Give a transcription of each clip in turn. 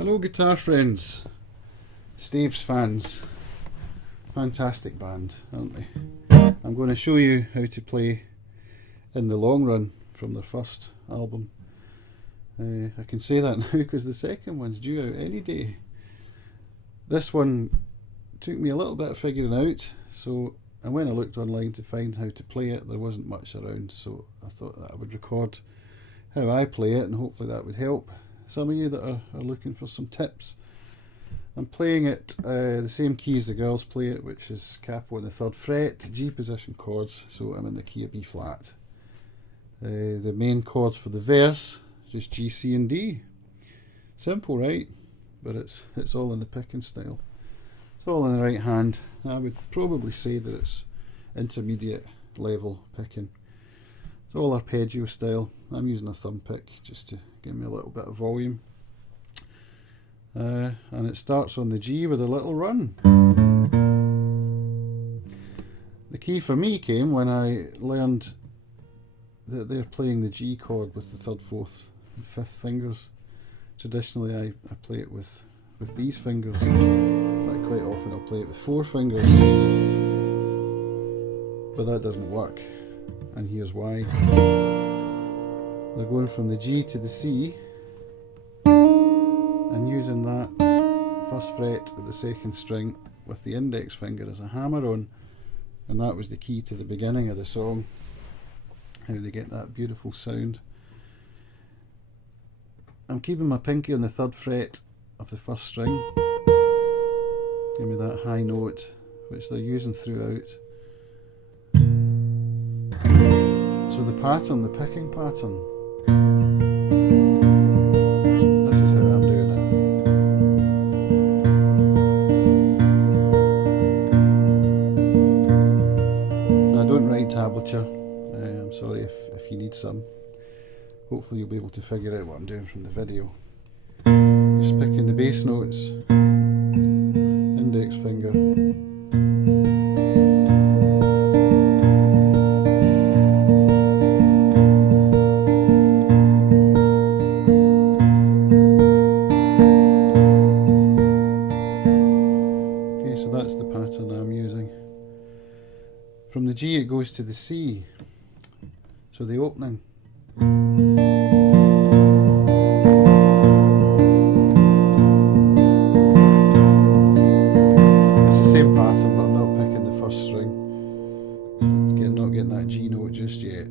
Hello guitar friends, Staves fans, fantastic band, aren't they? I'm going to show you how to play In the Long Run from their first album. I can say that now because the second one's due out any day. This one took me a little bit of figuring out, so and when I looked online to find how to play it, there wasn't much around, so I thought that I would record how I play it and hopefully that would help some of you that are looking for some tips. I'm playing it the same key as the girls play it, which is capo on the 3rd fret, G position chords, so I'm in the key of B flat. The main chords for the verse, just G, C and D. Simple, right? But it's all in the picking style. It's all in the right hand. I would probably say that it's intermediate level picking. It's all arpeggio style. I'm using a thumb pick just to give me a little bit of volume. And it starts on the G with a little run. The key for me came when I learned that they're playing the G chord with the 3rd, 4th and 5th fingers. Traditionally I play it with these fingers. In fact, quite often I'll play it with 4 fingers. But that doesn't work. And here's why. They're going from the G to the C and using that 1st fret at the 2nd string with the index finger as a hammer on, and that was the key to the beginning of the song, how they get that beautiful sound. I'm keeping my pinky on the 3rd fret of the 1st string, give me that high note which they're using throughout. So the pattern, the picking pattern, this is how I'm doing it. Now, I don't write tablature. I'm sorry if you need some. Hopefully you'll be able to figure out what I'm doing from the video. Just picking the bass notes, index finger. That's the pattern I'm using. From the G it goes to the C, so the opening. It's the same pattern, but I'm not picking the 1st string. Again, not getting that G note just yet.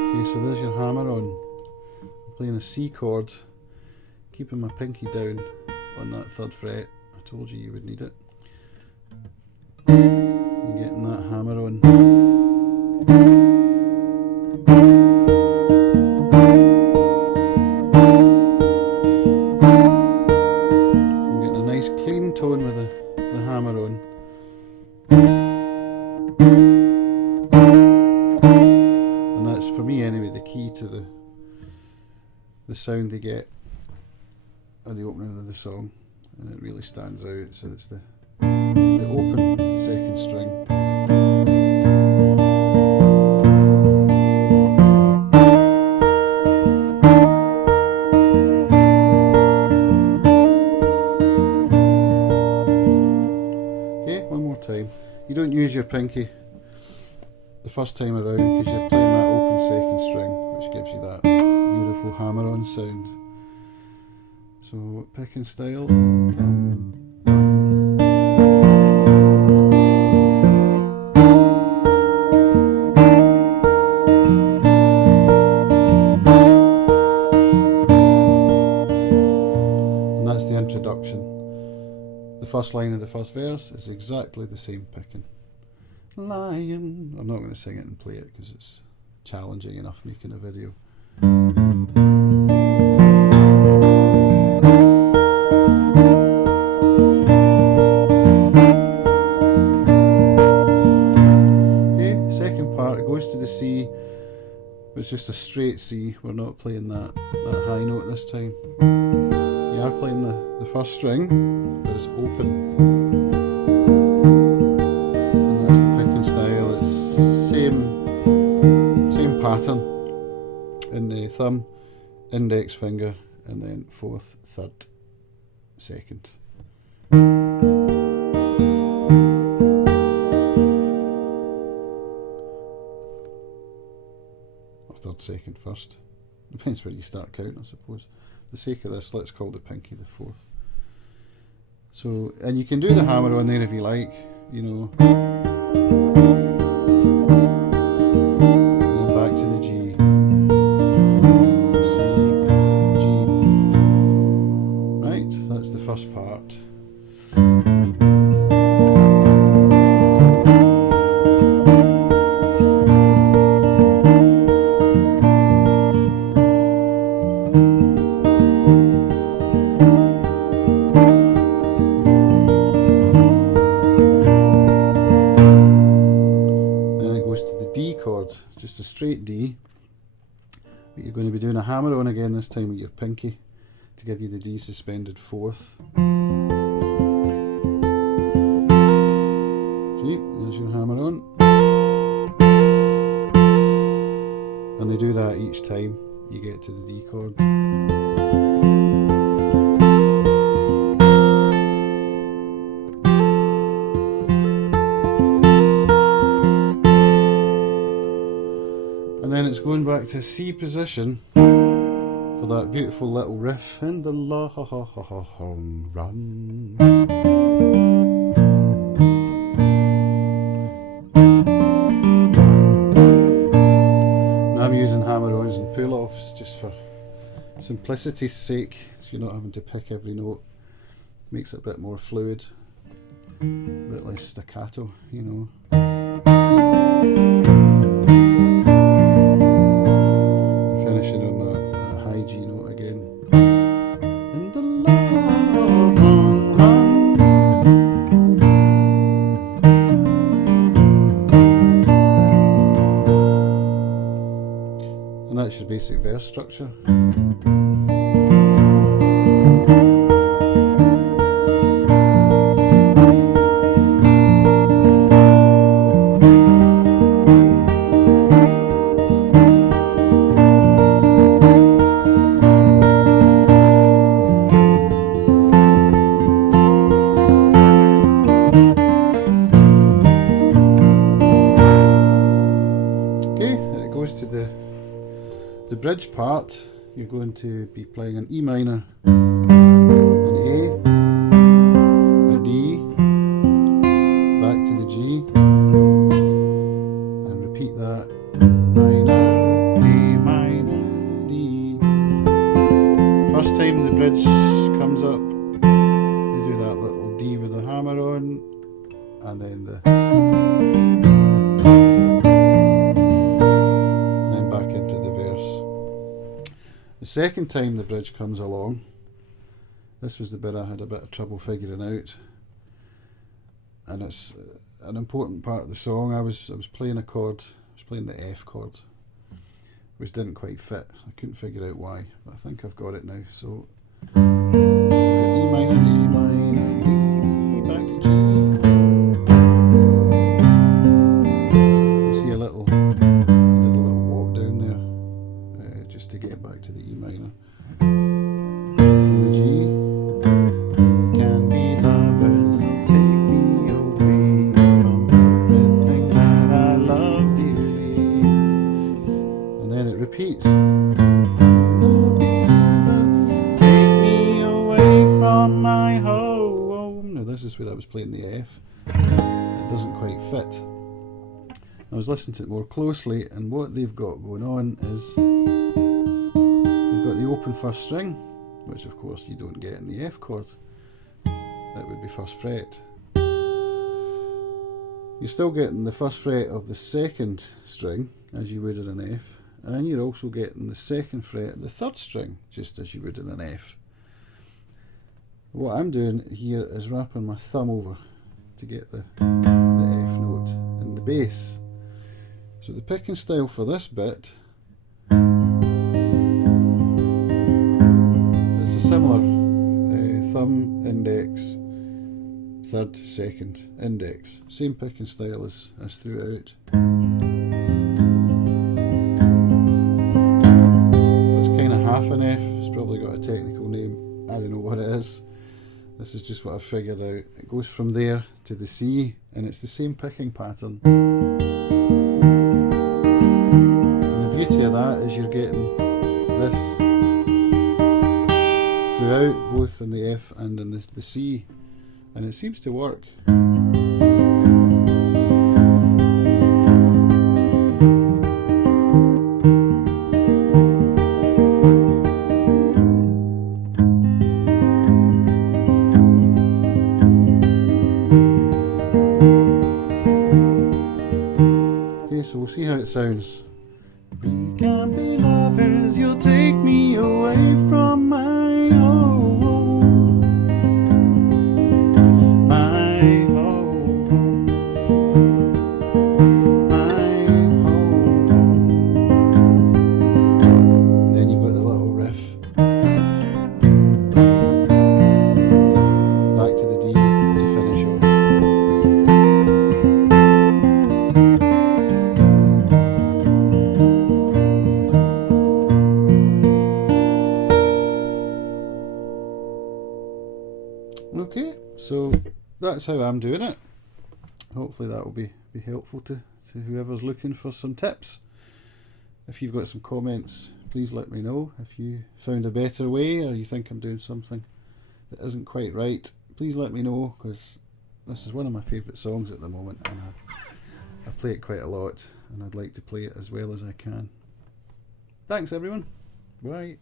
Okay, so there's your hammer on. Playing a C chord, keeping my pinky down on that 3rd fret. I told you you would need it. You're getting that hammer on. I'm getting a nice clean tone with the hammer on. And that's, for me anyway, the key to the sound they get at the opening of the song, and it really stands out. So it's the open 2nd string. Okay, one more time. You don't use your pinky the first time around because you're playing that open 2nd string, which gives you that beautiful hammer-on sound. So picking style. And that's the introduction. The first line of the 1st verse is exactly the same picking. Lion. I'm not going to sing it and play it because it's challenging enough making a video. Okay, 2nd part, it goes to the C, but it's just a straight C. We're not playing that high note this time. You are playing the 1st string, but it's open. And that's the picking style. It's same thumb, index finger, and then fourth, third, second. Or third, second, first. Depends where you start counting, I suppose. For the sake of this, let's call the pinky the fourth. So, and you can do the hammer on there if you like, you know. And then back to the G. C, G. Right, that's the first part. Just a straight D, but you're going to be doing a hammer on again, this time with your pinky, to give you the D suspended fourth. See, there's your hammer on. And they do that each time you get to the D chord. And then it's going back to C position for that beautiful little riff in the long run. Now I'm using hammer-ons and pull-offs just for simplicity's sake, so you're not having to pick every note. Makes it a bit more fluid, a bit less staccato, you know. And that's your basic verse structure. Okay, it goes to the bridge part. You're going to be playing an E minor, an A, a D, back to the G, and repeat that. Minor, A minor, D. First time the bridge comes up, you do that little D with the hammer on, and then the The second time the bridge comes along, this was the bit I had a bit of trouble figuring out, and it's an important part of the song. I was playing a chord, I was playing the F chord, which didn't quite fit. I couldn't figure out why, but I think I've got it now. So E minor, A minor, D, back to G. You see a little walk down there, just to get back to the E minor. From the G, can be lovers, take me away from everything that I love dearly. And then it repeats. Take me away from my home. Now this is where I was playing the F. It doesn't quite fit. I was listening to it more closely, and what they've got going on is got the open first string, which of course you don't get in the F chord. That would be first fret. You're still getting the first fret of the second string as you would in an F, and you're also getting the second fret of the third string just as you would in an F. What I'm doing here is wrapping my thumb over to get the F note in the bass. So the picking style for this bit similar, thumb, index, third, second, index. Same picking style as throughout. But an F. It's probably got a technical name. I don't know what it is. This is just what I've figured out. It goes from there to the C, and it's the same picking pattern. And the beauty of that is you're getting this throughout, both in the F and in the C, and it seems to work. So we'll see how it sounds. We can't be lovers, you'll take me away from my home. My home. My home. And then you've got the little riff. Back to the D to finish off. Okay, so that's how I'm doing it. Hopefully that will be helpful to whoever's looking for some tips. If you've got some comments, please let me know. If you found a better way, or you think I'm doing something that isn't quite right, please let me know, because this is one of my favourite songs at the moment, and I play it quite a lot, and I'd like to play it as well as I can. Thanks everyone. Bye.